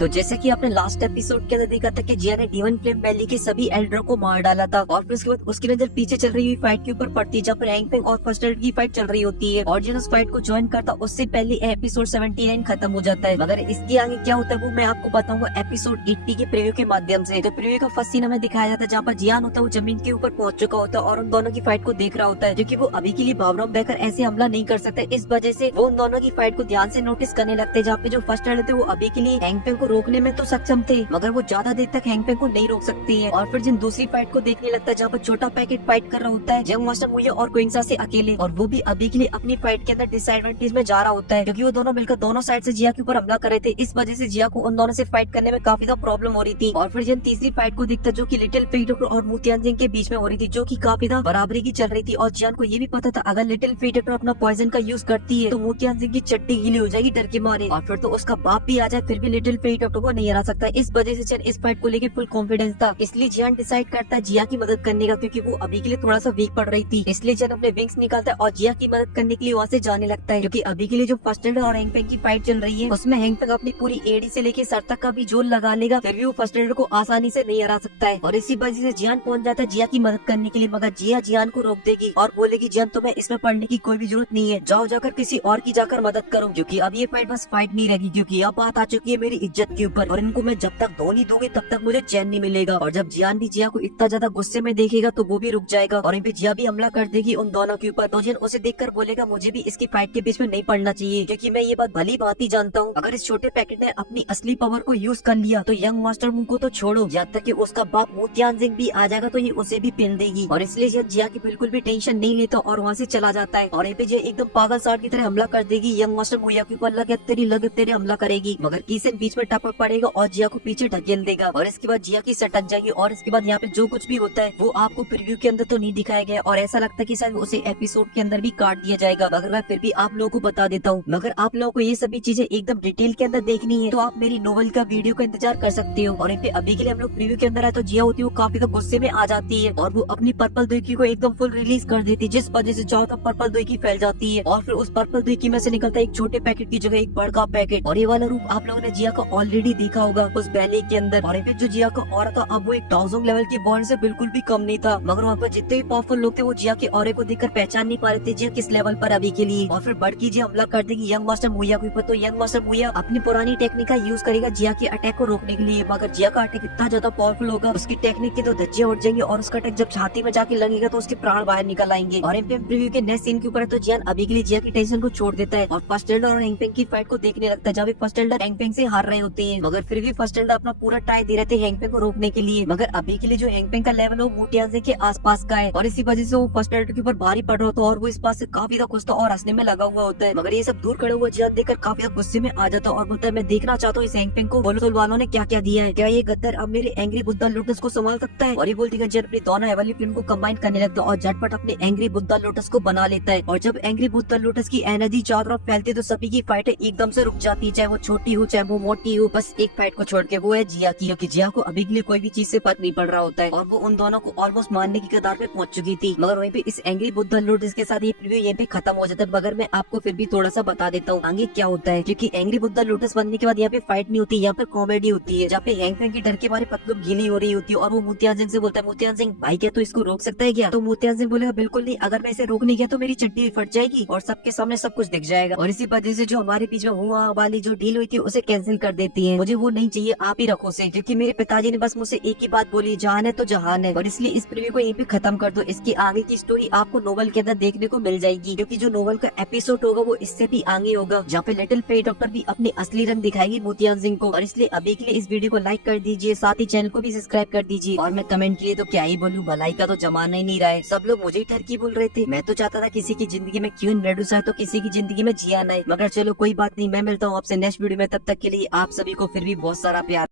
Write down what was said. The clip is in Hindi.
तो जैसे कि आपने लास्ट एपिसोड के अंदर देखा था कि जिया ने डीवन फ्लेम वैली के सभी एल्डर को मार डाला था और फिर उसके बाद उसकी नजर पीछे चल रही हुई फाइट के ऊपर पड़ती है जहाँ पर हैंग पेंग और फर्स्ट एल्डर की फाइट चल रही होती है और जिन उस फाइट को ज्वाइन करता उससे पहले एपिसोड 79 खत्म हो जाता है। मगर इसके आगे क्या होता है वो मैं आपको बताऊंगा एपिसोड 80 के प्रीव्यू के माध्यम से। तो प्रीव्यू का फर्स्ट सीन हमें दिखाया जाता है जहाँ पर जियान होता है वो जमीन के ऊपर पहुंच चुका होता है और उन दोनों की फाइट को देख रहा होता है, क्योंकि वो अभी के लिए भावनाओं में बहकर ऐसे हमला नहीं कर सकते। इस वजह से वो उन दोनों की फाइट को ध्यान से नोटिस करने लगते हैं, जहाँ पे जो फर्स्ट एल्डर थे वो अभी के लिए हैंग पेंग को रोकने में तो सक्षम थे मगर वो ज्यादा देर तक हैंग पेंग को नहीं रोक सकती है। और फिर जिन दूसरी फाइट को देखने लगता है जहाँ पर छोटा पैकेट फाइट कर रहा होता है जंग मास्टर मुया और क्विंसा से अकेले, और वो भी अभी के लिए अपनी फाइट के अंदर डिसएडवांटेज में जा रहा होता है क्योंकि वो दोनों मिलकर दोनों साइड से जिया के ऊपर हमला कर रहे थे। इस वजह से जिया को उन दोनों से फाइट करने में काफी ज्यादा प्रॉब्लम हो रही थी। और फिर जिन तीसरी फाइट को देखता जो की लिटिल फेट और मुतियानजिंग के बीच में हो रही थी जो की काफी ज्यादा बराबरी की चल रही थी और जियान को ये भी पता था अगर लिटिल फेट अपना पॉइजन का यूज करती है तो मुतियानजिंग की चट्टी गीली हो जाएगी डर के मारे, और फिर तो उसका बाप भी आ जाए फिर भी लिटिल फेट को नहीं हरा सकता। इस वजह से जियान इस फाइट को लेकर फुल कॉन्फिडेंस था, इसलिए जियान डिसाइड करता है जिया की मदद करने का क्योंकि वो अभी के लिए थोड़ा सा वीक पड़ रही थी। इसलिए जियान अपने विंग्स निकालता है और जिया की मदद करने के लिए वहाँ से जाने लगता है, क्योंकि अभी के लिए जो फर्स्ट एल्डर और हैंग पेंग की फाइट चल रही है उसमें हैंग पेंग अपनी पूरी एडी से लेके सर तक का भी जोर लगा लेगा फिर भी वो फर्स्ट एल्डर को आसानी से नहीं हरा सकता है। और इसी वजह से जियान पहुंच जाता है जिया की मदद करने के लिए, मगर जिया जियान को रोक देगी और बोलेगी जियान तुम्हें इसमें पढ़ने की कोई भी जरूरत नहीं है, जाओ जाकर किसी और की जाकर मदद करो, क्योंकि अब ये फाइट बस फाइट नहीं रहेगी क्योंकि अब बात आ चुकी है मेरी इज्जत के ऊपर और इनको मैं जब तक धो नहीं दूंगी तब तक मुझे चैन नहीं मिलेगा। और जब जियान भी जिया को इतना ज्यादा गुस्से में देखेगा तो वो भी रुक जाएगा और इन जिया भी हमला कर देगी उन दोनों के ऊपर। तो जियान उसे देखकर बोलेगा मुझे भी इसकी फाइट के बीच में नहीं पड़ना चाहिए क्योंकि मैं ये बात भली बात ही जानता हूँ अगर इस छोटे पैकेट ने अपनी असली पावर को यूज कर लिया तो यंग मास्टर मुंह को तो छोड़ो यहाँ तक कि उसका बाप मुतियानजिंग भी आ जाएगा तो ये उसे भी पिन देगी। और इसलिए जिया की बिल्कुल भी टेंशन नहीं लेता और वहाँ से चला जाता है और यहाँ पे जिया एकदम पागल साठ की तरह हमला कर देगी यंग मास्टर मुया के ऊपर लगे तेरे हमला करेगी, मगर किसन बीच में टपक पड़ेगा और जिया को पीछे ढकेल देगा और इसके बाद जिया की सटक जाएगी। और इसके बाद यहाँ पे जो कुछ भी होता है वो आपको प्रीव्यू के अंदर तो नहीं दिखाया गया और ऐसा लगता है कि शायद उसे एपिसोड के अंदर भी काट दिया जाएगा, मगर मैं फिर भी आप लोगों को बता देता हूँ। मगर आप लोगों को ये सभी चीजें एकदम डिटेल के अंदर देखनी है तो आप मेरी नोवेल का वीडियो का इंतजार कर सकते हो। और पे अभी के लिए हम लोग प्रीव्यू के अंदर है तो जिया होती है वो काफी गुस्से में आ जाती है और वो अपनी पर्पल दुईकी को एकदम फुल रिलीज कर देती है जिस वजह से चारों तरफ पर्पल दुईकी फैल जाती है और फिर उस पर्पल दुईकी में से निकलता है एक छोटे पैकेट की जगह एक बड़ा पैकेट। और ये वाला रूप आप लोगों ने जिया का ऑलरेडी देखा होगा उस बैले के अंदर। और जो जिया का ऑरा था अब वो एक टाउजोंग लेवल की बॉन्ड से बिल्कुल भी कम नहीं था, मगर वहाँ पर जितने भी पावरफुल लोग थे वो जिया के ऑरे को देखकर पहचान नहीं पा रहे थे जिया किस लेवल पर अभी के लिए। और फिर बढ़की जिया हमला कर देगी यंग मास्टर मुया के ऊपर, तो यंग मास्टर मुया अपनी पुरानी टेक्निक का यूज करेगा जिया के अटैक को रोकने के लिए, मगर जिया का अटैक इतना ज्यादा पावरफुल होगा उसकी टेक्निक के तो धज्जे उड़ जाएंगे और उसका अटैक जब छाती में जाके लगेगा तो उसके प्राण बाहर निकल आएंगे। और प्रीव्यू के नेक्स्ट सीन के ऊपर तो जियान अभी के लिए जिया की टेंशन को छोड़ देता है और फर्स्ट एल्डर और हैंग पेंग की फाइट को देखने लगता है जहाँ फर्स्ट एल्डर हैंग पेंग से हार रहे होते हैं, मगर फिर भी फर्स्ट एल्डर अपना पूरा ट्राई दे रहे थे हैंग पेंग को रोकने के लिए। मगर अभी के लिए जो हैंग पेंग का लेवल वो मुतियानजिंग के आसपास का है और इसी वजह से वो फर्स्ट एल्डर के ऊपर भारी पड़ रहा होता है और वो इस पास से काफी ज्यादा गुस्सा और हंसने में लगा हुआ होता है, मगर ये सब दूर खड़े हुआ जियान देखकर काफी ज्यादा गुस्से में आ जाता है और बोलता है मैं देखना चाहता हूँ इस हैंग पेंग को बोलो वालों ने क्या क्या दिया है, क्या ये गद्दार अब मेरे एंग्री बुद्धा लोटस को संभाल सकता है। और ये बोलती है जियान अपनी दोनों हेवनली फ्लेम को कंबाइन करने लगता है और झटपट अपने एंग्री बुद्धा लोटस को बना लेता है। और जब एंग्री बुद्धा लोटस की एनर्जी चारों तरफ फैलती है तो सभी की फाइट एकदम से रुक जाती है, चाहे वो छोटी हो चाहे वो मोटी हो, बस एक फाइट को छोड़ के वो है जिया की, क्योंकि जिया को अभी के लिए कोई भी चीज से फर्क नहीं पड़ रहा होता है और वो उन दोनों को ऑलमोस्ट मारने की कगार पे पहुंच चुकी थी। मगर वहीं पे इस एंग्री बुद्धा लोटस के साथ ये प्रीव्यू यहीं पे खत्म हो जाता है, मगर मैं आपको फिर भी थोड़ा सा बता देता हूँ आगे क्या होता है, क्योंकि एंग्री बुद्धा लोटस बनने के बाद यहाँ पे फाइट नहीं होती, यहाँ पे कॉमेडी होती है जहाँ पे हैंग पेंग के डर के बारे पतलूब गीली हो रही होती है और वो मुतियानजिंग से बोलता है मुतियानजिंग भाई क्या तू इसको रोक सकता है क्या, तो मुतियानजिंग बोलेगा बिल्कुल नहीं, अगर मैं इसे रोक नहीं गया तो मेरी चड्डी भी फट जाएगी और सबके सामने सब कुछ दिख जाएगा। और इसी वजह से जो हमारे बीच में हुआ वाली जो डील हुई थी उसे कैंसिल कर देती है, मुझे वो नहीं चाहिए आप ही रखो उसे, क्योंकि मेरे पिताजी ने बस मुझसे एक ही बात बोली जहान है तो जहान है। और इसलिए इस प्रीव्यू को यहीं पे खत्म कर दो, इसकी आगे की स्टोरी आपको नोवेल के अंदर देखने को मिल जाएगी, क्योंकि जो नोवेल का एपिसोड होगा वो इससे भी आगे होगा जहाँ पे लिटिल फेट डॉक्टर भी अपनी असली रंग दिखाएगी मुतियानजिंग को। और इसलिए अभी के लिए इस वीडियो को लाइक कर दीजिए, साथ ही चैनल को भी सब्सक्राइब कर दीजिए। और मैं कमेंट के लिए तो क्या ही बोलूं, भलाई का तो जमाना ही नहीं रहा है, सब लोग मुझे ही ठरकी बोल रहे थे। मैं तो चाहता था किसी की जिंदगी में क्यों रेडूस है तो किसी की जिंदगी में जिया नहीं, मगर चलो कोई बात नहीं, मैं मिलता हूँ आपसे नेक्स्ट वीडियो में, तब तक के लिए आप सभी को फिर भी बहुत सारा प्यार।